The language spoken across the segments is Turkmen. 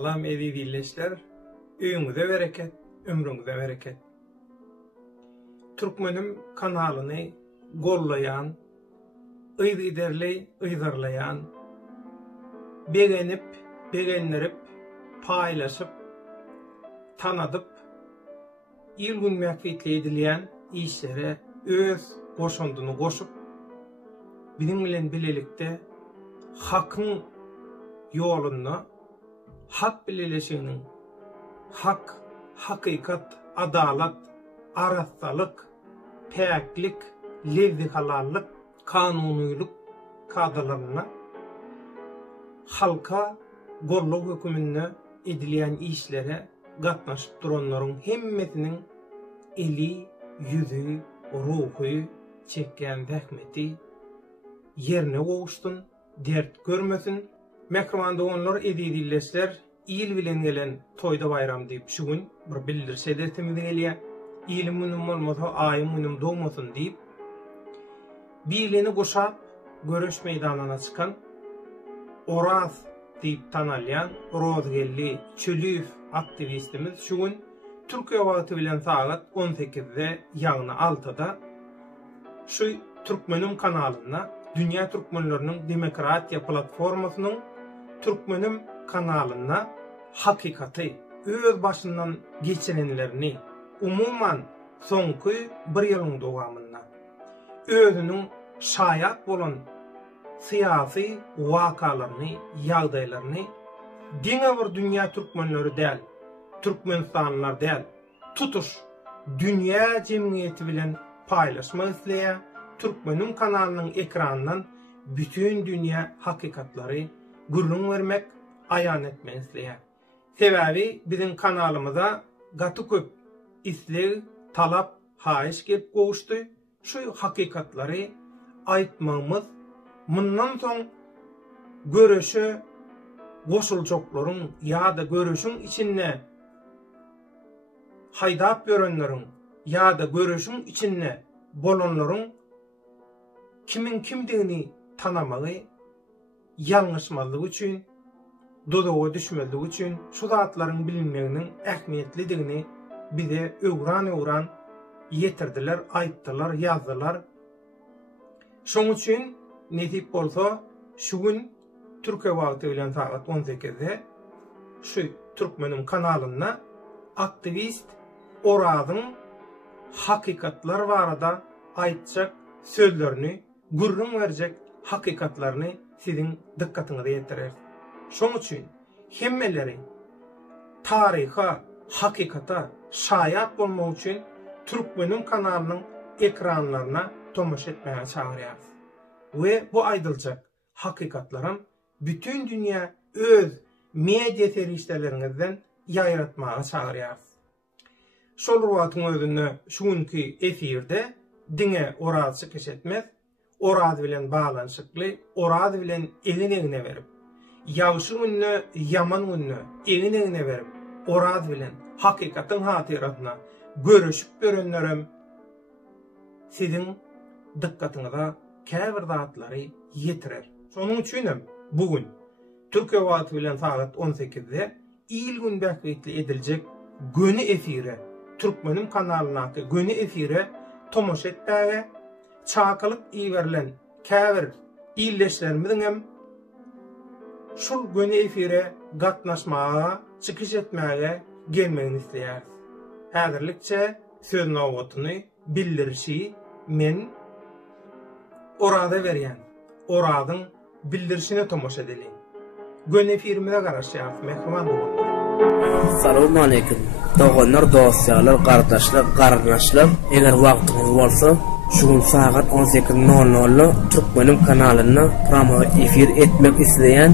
Salam edilişler, öňüňize bereket, ömrüňize bereket. Türkmenim kanalyny gollayan, ıydırlayan, beğenip, paylaşıp, tanadıp, ilgün mähfetli edilýän işlere öz goşundyny goşup, bilen bilen bilelikde hakyň ýolunda hak bileleşiginiň hak, hakykat, adalat, arastalyk, päklik, lewzi halallyk, kanunylyk kadalaryna halka golluk höküminde edilýän işlere gatnaşyp duranlaryň hemmesiniň eli, yüzü, ruhy çekýän zähmeti yerine gowuşdun, dert görmesin. Mekrumanda onlar edilişler il bilen gelen toyda bayram diýip şu gün bir bildirse dertimize gelýär. İlim münüm bolmasa aýym münüm dogmasyn diýip bileni goşap görüş meýdanyna çykan Oraz diýip tanalýan Rozgelli Çölüf aktivistimiz şu gün Türkiýe wagty bilen saat 18-de ýagny 6-da şu Türkmenim kanalyna Dünya Türkmenläriniň Demokratiýa platformasynyň Türkmenim kanalyna hakikaty öz başyndan geçirenlerini umuman soňky bir ýylyň dowamynda özüniň şaýat bolan siyasi wakalaryny, ýagdaýlaryny diňe bir dünýä türkmenleri däl, türkmenistanlar däl, tutuş dünýä jemgyýeti bilen paýlaşmak isleýär. Türkmenim kanalynyň ekranyndan bütün dünýä hakikatlary gurrun vermek, aýan etmek isleýär. Sebäbi biziň kanalymyza gaty köp isleg, talap, haýyş gelip gowuşdy. Şu hakikatlary aýtmamyz mundan soň görüşe goşuljaklaryň ýa-da görüşüň içinde haýdap görenleriň ýa-da görüşüň içinde bolanlaryň kimin kimdigini tanamagy, ýalňyşmazlygy üçin, dodaga düşmezligi üçin şu zatlaryň bilinmeginiň ähmiýetlidigini bize öwran yetirdiler, aýtdylar, ýazdylar. Şoň üçin netip bolsa şu gün Türkiýe wagty bilen saat 18-de şu Türkmenim kanalyna aktivist Orazyň hakikatlar barada aýtjak sözlerini, gurrun berjek hakikatlaryny siziň dikkatyňize ýetirer. Şoň üçin hemmeleri taryha, hakikata şaýat bolmak üçin Türkmenim kanalynyň ekranlaryna tomaşa etmäge çagyrýar. We bu aýdyljak hakikatlaryň bütün dünýä öz media serişdeleriňizden ýaýratmaga çagyrýar. Şol wagtyň özünde şu günki efirde diňe Oraz keşetmez, Oraz bilen balanşykly, Oraz bilen eline berip, ýagşy günne, ýaman günne eline berip, Oraz bilen hakikatyň hatyratyna görüşüp görenlerim siziň dikkatyňize käbir zatlary ýetirer. Şonuň üçinem bugün Türkiýe wagty bilen saat 18-de ilgün bähwetli ediljek göni efire, Türkmenim kanalyna göni efire tomaşa etmäge, çakalyp iýerilen käbir illeşlerimiň hem şol göni efire gatnaşmaga, çykyş etmäge gelmegini isleýär. Häzirlikçe söz nowatyny bildirişi men Orada berýän. Oradyň bildirişine tomaşa edelim. Göne firmine garaşýar, mehman bolun. Assalamu alaykum. Doganlar, dostlar, gardaşlar, garnaşlar, eger wagtyňyz bolsa, şu gün saat 18:00-da Türkmenim kanalyna promo efir etmek isleýän,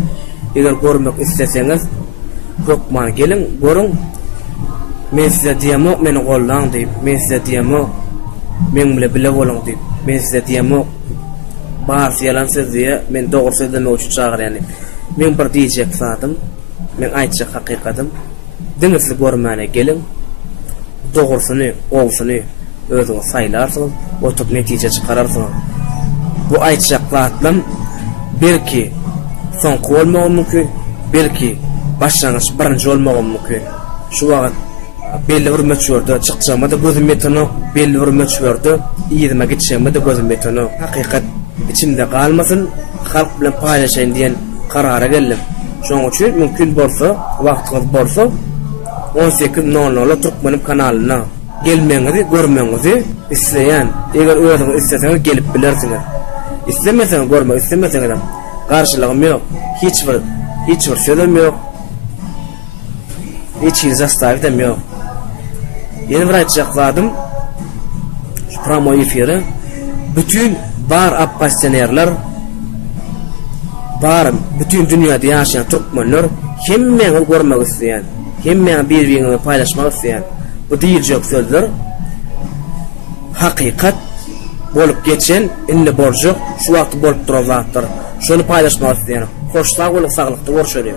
eger görmek isteseňiz, Türkmen gelin, görüň. Men size diýemo, meni gollaň diýip, men size diýemo, men bilen bile bolaň diýip, men size diýemo, bars yalan söz diye men dogry söz demek üçin çagyrýan. Men bir diýjek zatym, men aýtjak hakykatym. Diňiz görmäne gelin. Dogrusyny, ogsuny özüňiz saýlarsyňyz, oturup netije çykararsyňyz. Bu aýtjak zatym belki soňky bolmagy mümkin, belki başlanğıç birinji bolmagy mümkin. Şu wagt belli bir meçhurda çykjama da gözüm yetene, belli bir meçhurda ýerime gitşeme de gözüm yetene. Hakykat içimde galmasyn, halk bilen paýlaşaýyn diýen karara geldim. Şoň üçin mümkin bolsa, wagtyňyz bolsa 18:00 Türkmenim kanalyna gelmeňizi, görmeňizi isleýän. Eger özüňiz isleseňiz gelip bilersiňiz. İstemeseňiz görme, istemeseňiz garşylygym ýok. Hiç bir sözüm ýok. Hiç zastavdym ýok. Ýene bir aýtjaklarym. Şu promo efiri bütün bar appasionerler, bar bütün dünýäde ýaşaýan türkmenler hemmeňi görmek isleýän, hemmeňi bir-birini paýlaşmak isleýän. Bu diýiljek sözler hakykat bolup geçen, indi borjak, şu wagt bolup duran zatlar. Şonu paýlaşmak isleýän. Hoş sag bolup, saglykda görüşelim.